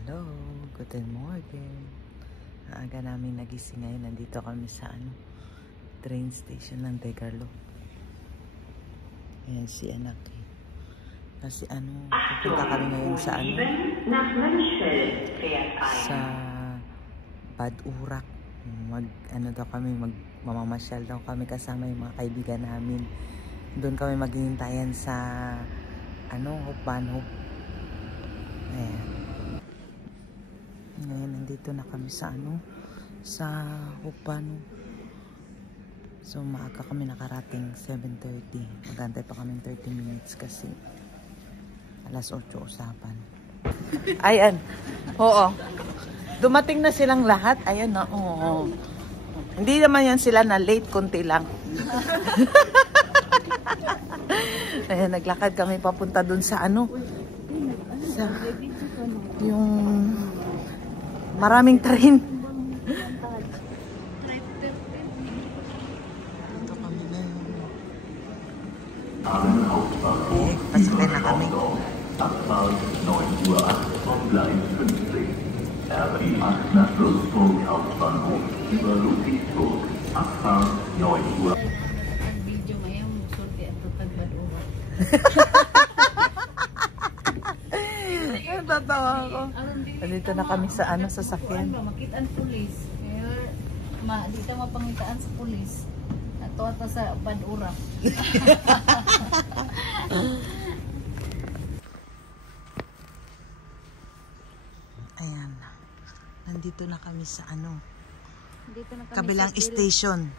Hello, guten Morgen. Aga namin nagising ngayon. Nandito kami sa train station ng Tegalo. Ayan si anak eh. Kasi pupunta kami ngayon sa sa Bad Urak. Mamamasyal daw kami kasama yung mga kaibigan namin. Doon kami maghihintayan sa Hopbanhop. Ayan. Ngayon nandito na kami sa sa Hopbanhop. So maaga kami nakarating, 7:30. Magantay pa kami 30 minutes kasi alas 8 usapan. Ayan. Oo. Dumating na silang lahat. Ayan na. Oo. Hindi naman yan sila na late, konti lang. Ayan, naglakad kami papunta dun sa sa yung maraming train. Ito kami na yun. Okay, pasakay na kami. Video ngayon, sulti at tutag Bad Urak. Tatawa ako. Nandito na kami sa sasakyan. Makitaan pulis. Kaya dito mapangitaan sa pulis. Ato ata sa Bad Urak. Ayan. Nandito na kami sa Dito na kami kabilang sa station.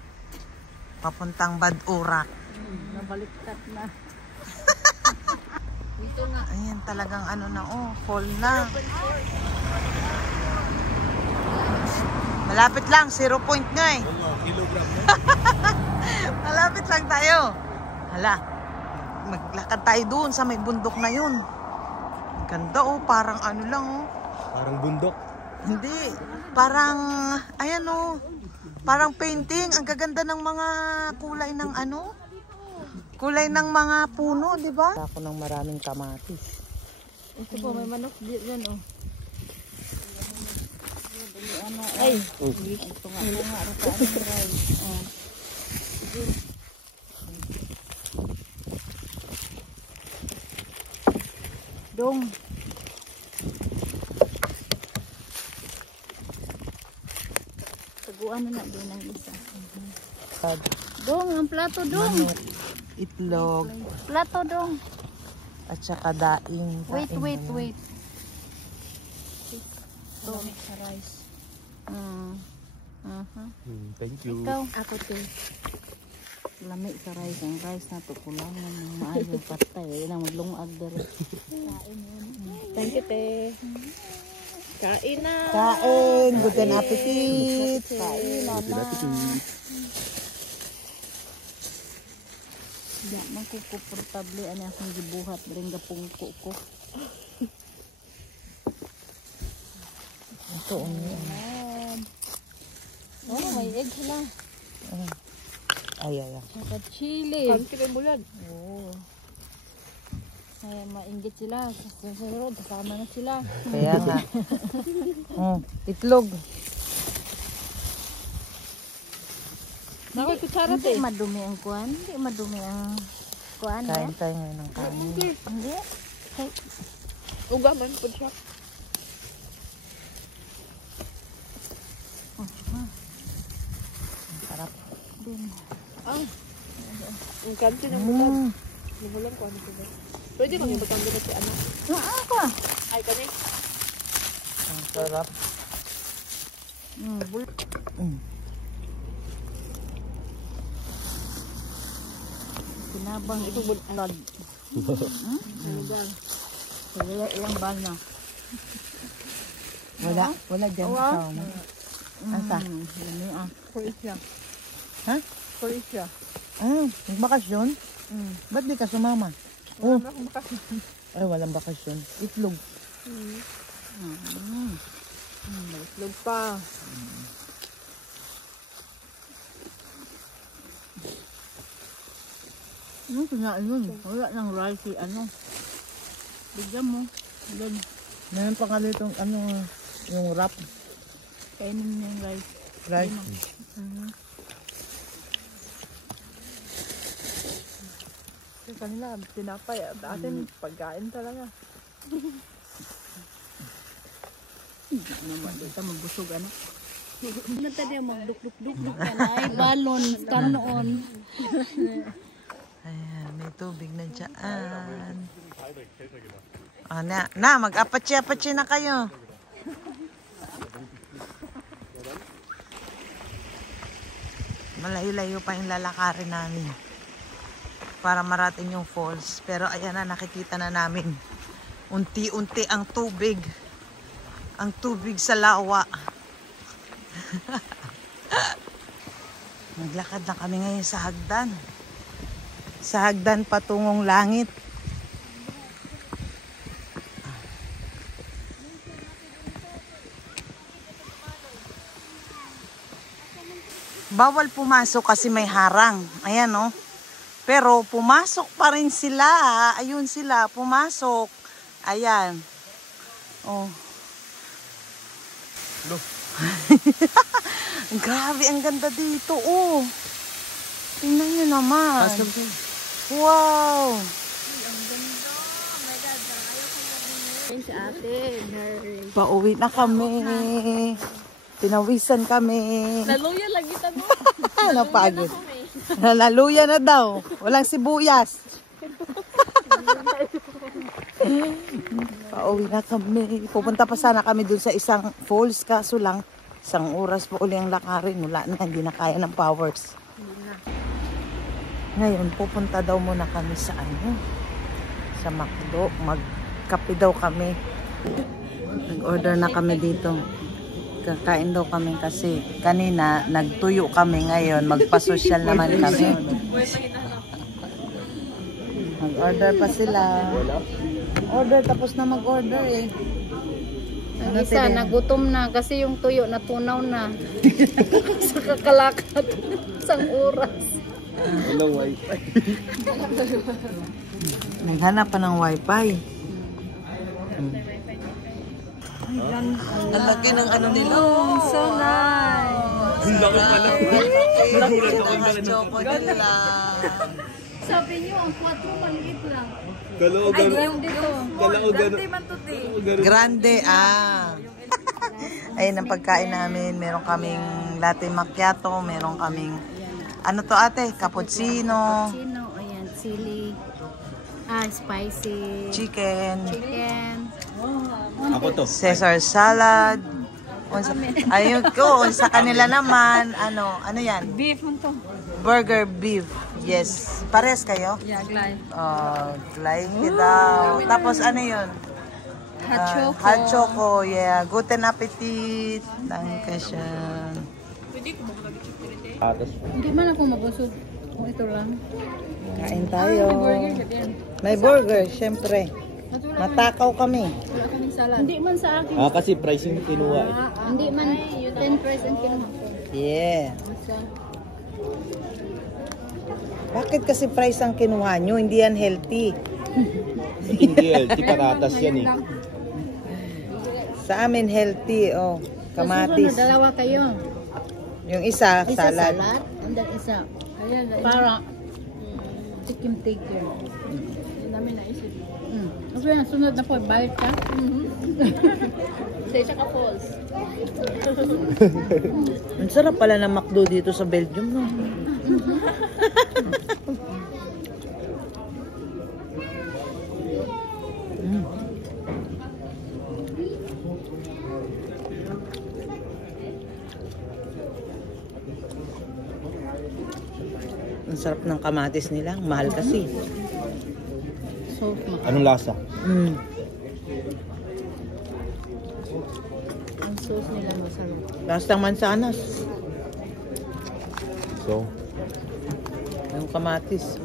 Papuntang Bad Urak. Nabaliktad na. Dito nga. Ayan, talagang fall na. Malapit lang, 0 point nga eh. Kilogram na. Malapit lang tayo. Hala, maglakad tayo doon sa may bundok na yun. Ganda parang lang Parang bundok. Hindi, parang, ayan parang painting. Ang gaganda ng mga kulay ng kulay ng mga puno, di ba? Ako ng maraming kamatis. Ito po, may manok dyan Ay! Ito nga. Dong. Taguan na doon ang isa. Dong, ang plato dong. Manok, itlog, Plato dong. at saka daing. Wait. Dong. Sa rice. Thank you. Ikaw? Ako te. Lamig sa rice. Ang rice na to kulangan ng maayo patay. Yan ang maglungag dere. Thank you te. Kain na. Kain, guten appetit. Kain na na. Diyan man ko komportable ani akong gibuhat ring gapungko ko. Ito Oh, may egg sila. Ay. Saka chili. Kaya bulan. Oo. Kaya mainggit sila. Sa sunod, kasama na sila. Kaya nga. Itlog. Nakoy kutsara Hindi madumi ang kuan. Hindi madumi ang kuan. Kain tayo ngayon ng kanin. Hindi. Uga man po siya. Sarap. Din. Ang kanti ng bulan. Nabulan ko ano po ba? Pwede bang ibutang dito si anak? Ako. Ay kani. Ang sarap. Sinabang ito bulad. Wala ilang bana. Wala dyan sa asa? Croatia. Ha? Croatia. Bakasyon? Ba't di ka sumama? Wala akong bakasyon. Ay, walang bakasyon. Itlog. Itlog pa. Kinain yun. Wala nang rice. Bigyan mo. Then, Meron pa nga dito yung wrap. Kainin niya yung rice. Right? Sa kanila, tinapay. Atin, pagkain talaga. Naman dito magbusog ano. Ano tadi magduk-duk-duk ka na ay balon kanon. Ayan, may tubig na dyan. Mag-apatsi-apatsi na kayo. Malayo-layo pa yung lalakarin namin para marating yung falls. Pero ayan na, nakikita na namin. Unti-unti ang tubig. Ang tubig sa lawa. Naglakad na kami ngayon sa hagdan. Sa hagdan patungong langit. Bawal pumasok kasi may harang. Ayan, oh. Pero pumasok pa rin sila. Ayun sila, pumasok. Ayan. Oh. Grabe, ang ganda dito, oh. Tingnan nyo naman. Wow. Si ate, nurse. Pauwi na kami. Pinawisan kami. Naluya lagi mo. Napagod. Naluya na daw. Walang sibuyas. Pauwi na kami. Pupunta pa sana kami dun sa isang falls. Kaso lang, isang oras pa uli ang lakarin. Wala na, hindi na kaya ng powers. Ngayon, pupunta daw muna kami sa sa McDo. Magkape daw kami. Nag-order na kami dito. Kakain daw kami kasi kanina nagtuyo kami, ngayon magpa-social naman kami. Mag-order pa sila. Order tapos na mag-order eh. Ang isa, nagutom na kasi yung tuyo natunaw na. Sa kakalakat. Isang oras. Walang wifi. Naghanap pa ng wifi. Ang laki ng ano nila. So nice. Ang laki pala. Choco nila. Sabi niyo, ang 4 maliit lang. Kalao Yung dito. Grande, Ayun ang pagkain namin. Meron kaming latte macchiato. Meron kaming, ano to ate? Cappuccino. Cappuccino, ayan, chili. Spicy. Chicken. Ako to. Caesar salad. Ayun ko, sa kanila naman, ano yan? Beef mo to. Burger beef. Yes. Pares kayo? Yeah, glay. Like daw. Tapos ano yun? Hot choco. Hot choco, yeah. Guten appetit. Dankeschön. Atas. Hindi man ako mabusog. Kung ito lang. Kain tayo. May burger, syempre. Matakaw kami. Wala kaming salad. Hindi man sa akin. Kasi pricing kinuha eh. Hindi man 10 price ang kinuha ko. Yeah. Bakit kasi price ang kinuha nyo? Hindi yan healthy. Hindi healthy, patatas yan eh. Sa amin healthy, kamatis. Kasi dalawa kayo. Yung isa, Isa salad. and then isa. Para chicken taker. Yun namin naisip. Okay, sunod na po, bayad ka. Sa ka falls. Ang sarap pala ng McDo dito sa Belgium, no? Ang sarap ng kamatis nila. Ang mahal kasi. So, Anong lasa? ang sauce nila masarap. Lasang mansanas. So, Yung kamatis.